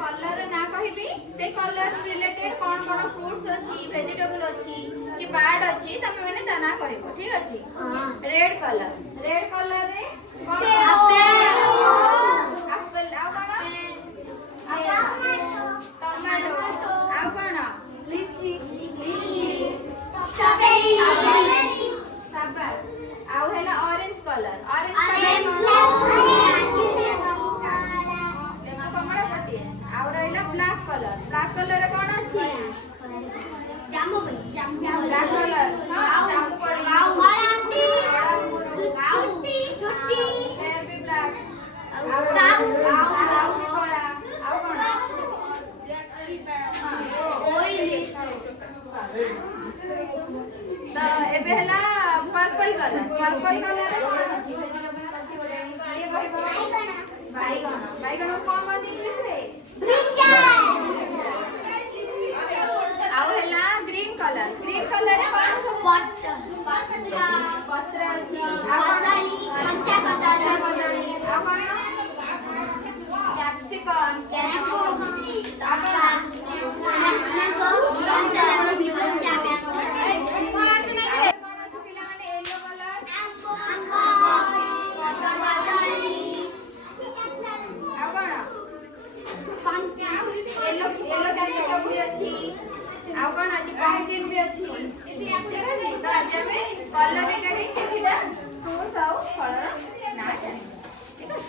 Colour ना कहबी से कलर रिलेटेड कौन कौन फ्रूट्स अछि वेजिटेबल अछि कि बर्ड अछि तमे माने ता ना कहबो ठीक अछि। रेड कलर रे कौन एप्पल आ टमाटो आ कौन लीची स्ट्रॉबेरी साबास आउ हैला ऑरेंज कलर ब्लैक कलर कौन अच्छी ब्लैक कलर पर्पल कलर कौन अच्छी बैगन बैगन कौन बात इंग्लिश रे ग्रीन कलर पत्र अछि कंचा कदली आ कोन कैप्सिकम येलो कैप्सिकम भी अछि आ कोन अछि पंपकिन भी अछि ठीक अछि तो आज हमें कलर रिगार्डिंग किछटा फ्रूट्स आउ फल ना जाने ठीक अछि।